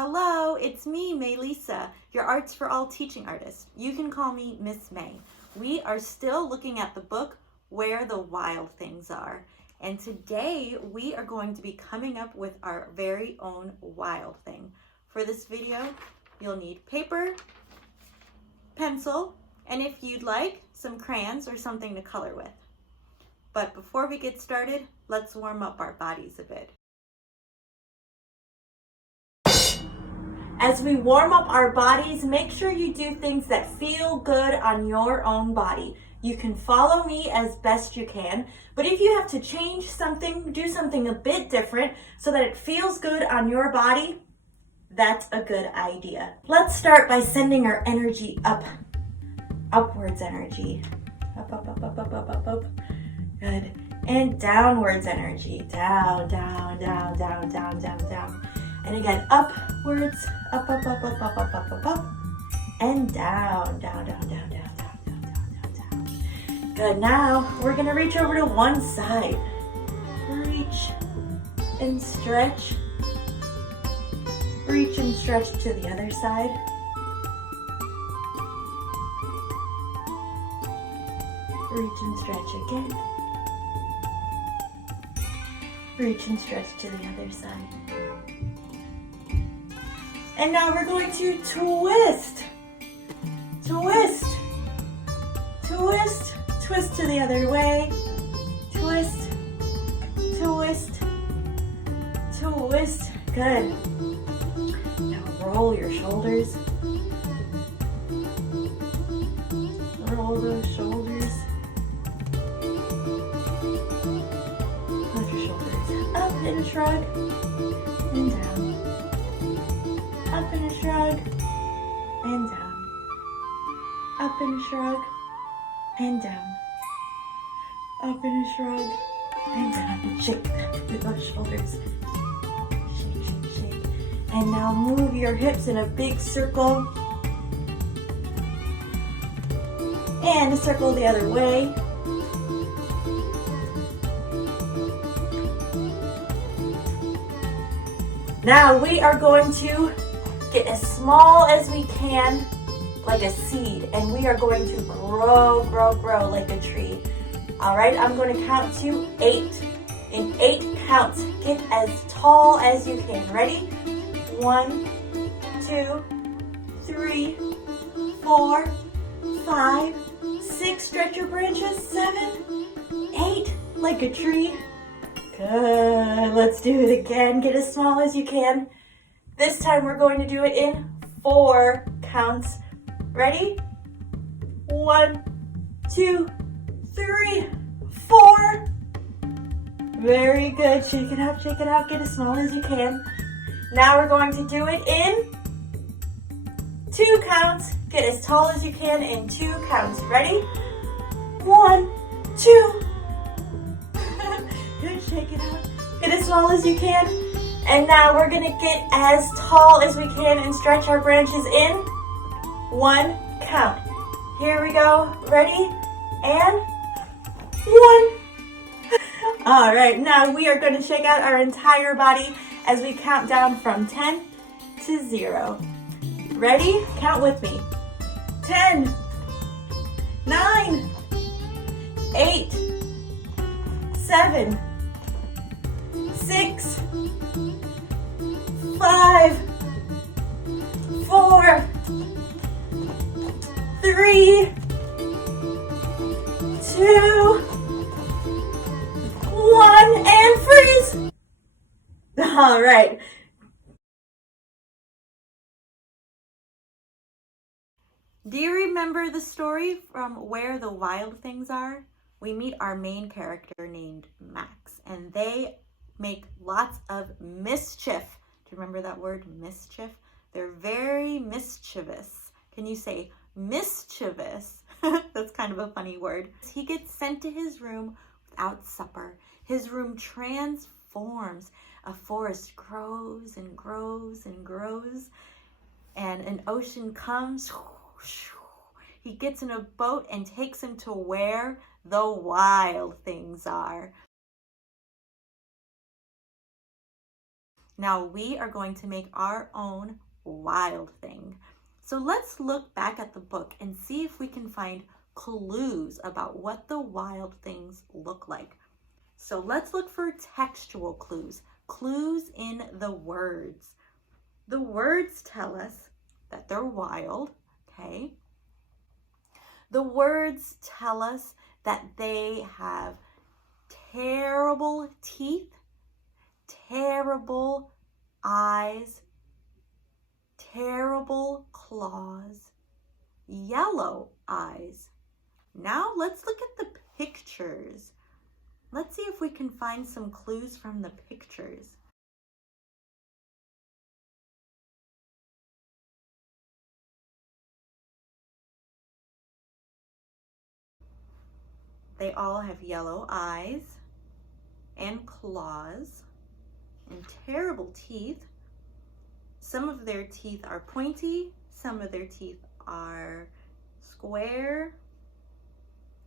Hello, it's me, Mélissa, your Arts for All teaching artist. You can call me Miss May. We are still looking at the book, Where the Wild Things Are. And today we are going to be coming up with our very own wild thing. For this video, you'll need paper, pencil, and if you'd like, some crayons or something to color with. But before we get started, let's warm up our bodies a bit. As we warm up our bodies, make sure you do things that feel good on your own body. You can follow me as best you can, but if you have to change something, do something a bit different so that it feels good on your body, that's a good idea. Let's start by sending our energy up, upwards energy. Up, up, up, up, up, up, up, up. Good. And downwards energy. Down, down, down, down, down, down, down. And again, upwards, up, up, up, up, up, up, up, up, up, and down, down, down, down, down, down, down, down, down, down. Good, now we're gonna reach over to one side. Reach and stretch. Reach and stretch to the other side. Reach and stretch again. Reach and stretch to the other side. And now we're going to twist, twist, twist, twist to the other way, twist, twist, twist. Good. Now roll your shoulders. Roll those shoulders. Lift your shoulders up and shrug and down. Up and a shrug, and down. Up and a shrug, and down. Up and a shrug, and down. And shake with those shoulders. Shake, shake, shake. And now move your hips in a big circle. And a circle the other way. Now we are going to get as small as we can, like a seed, and we are going to grow, grow, grow like a tree. All right, I'm going to count to 8. In 8 counts, get as tall as you can. Ready? 1, 2, 3, 4, 5, 6. Stretch your branches. 7, 8, like a tree. Good. Let's do it again. Get as small as you can. This time we're going to do it in 4 counts. Ready? 1, 2, 3, 4. Very good. Shake it out, shake it out. Get as small as you can. Now we're going to do it in 2 counts. Get as tall as you can in 2 counts. Ready? 1, 2. Good. Shake it out. Get as small as you can. And now we're gonna get as tall as we can and stretch our branches in 1 count. Here we go. Ready? And 1. All right, now we are gonna shake out our entire body as we count down from 10 to 0. Ready? Count with me. 10, 9, 8, 7, 6, 5, 4, 3, 2, 1, and freeze. All right. Do you remember the story from Where the Wild Things Are? We meet our main character named Max, and they make lots of mischief. Do you remember that word, mischief? They're very mischievous. Can you say mischievous? That's kind of a funny word. He gets sent to his room without supper. His room transforms. A forest grows and grows and grows, and an ocean comes. He gets in a boat and takes him to where the wild things are. Now we are going to make our own wild thing. So let's look back at the book and see if we can find clues about what the wild things look like. So let's look for textual clues, clues in the words. The words tell us that they're wild, okay? The words tell us that they have terrible teeth, terrible eyes, terrible claws, yellow eyes. Now let's look at the pictures. Let's see if we can find some clues from the pictures. They all have yellow eyes and claws and terrible teeth. Some of their teeth are pointy, some of their teeth are square.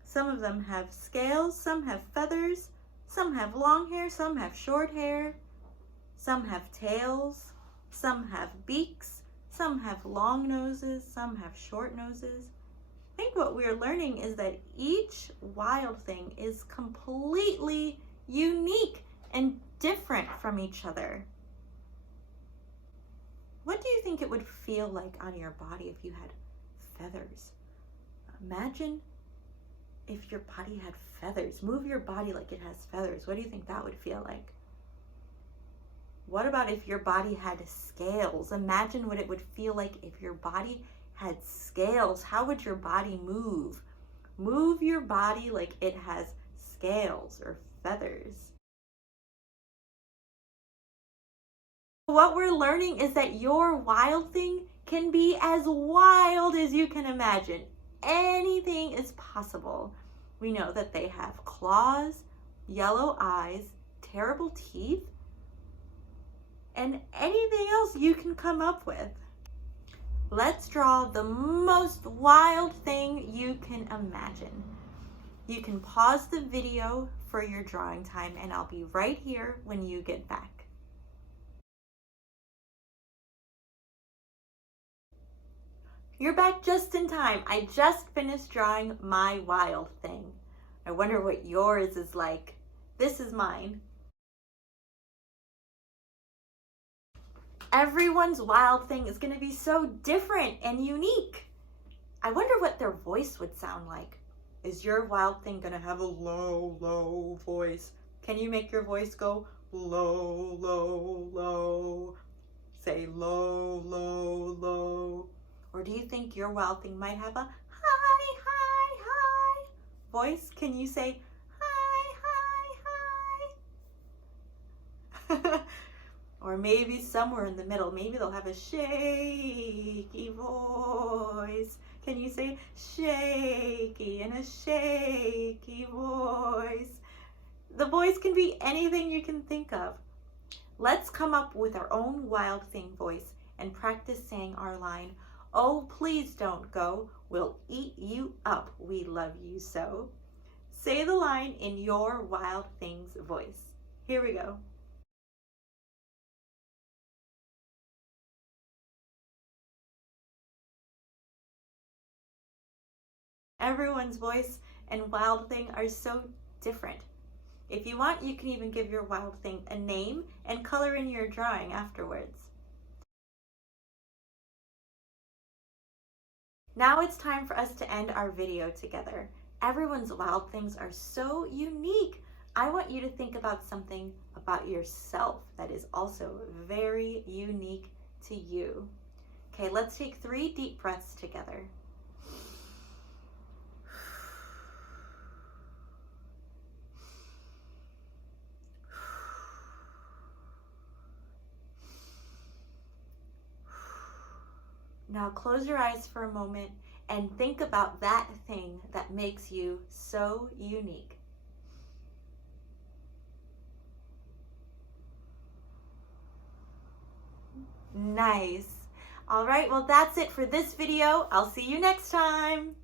Some of them have scales, some have feathers, some have long hair, some have short hair, some have tails, some have beaks, some have long noses, some have short noses. I think what we're learning is that each wild thing is completely unique and different from each other. What do you think it would feel like on your body if you had feathers? Imagine if your body had feathers. Move your body like it has feathers. What do you think that would feel like? What about if your body had scales? Imagine what it would feel like if your body had scales. How would your body move? Move your body like it has scales or feathers. What we're learning is that your wild thing can be as wild as you can imagine. Anything is possible. We know that they have claws, yellow eyes, terrible teeth, and anything else you can come up with. Let's draw the most wild thing you can imagine. You can pause the video for your drawing time, and I'll be right here when you get back. You're back just in time. I just finished drawing my wild thing. I wonder what yours is like. This is mine. Everyone's wild thing is going to be so different and unique. I wonder what their voice would sound like. Is your wild thing going to have a low, low voice? Can you make your voice go low, low, low? Say low, low, low. Or do you think your wild thing might have a hi, hi, hi voice? Can you say hi, hi, hi? Or maybe somewhere in the middle, maybe they'll have a shaky voice. Can you say shaky in a shaky voice? The voice can be anything you can think of. Let's come up with our own wild thing voice and practice saying our line, "Oh, please don't go. We'll eat you up. We love you so." Say the line in your wild thing's voice. Here we go. Everyone's voice and wild thing are so different. If you want, you can even give your wild thing a name and color in your drawing afterwards. Now it's time for us to end our video together. Everyone's wild things are so unique. I want you to think about something about yourself that is also very unique to you. Okay, let's take 3 deep breaths together. Now close your eyes for a moment and think about that thing that makes you so unique. Nice. All right, well, that's it for this video. I'll see you next time.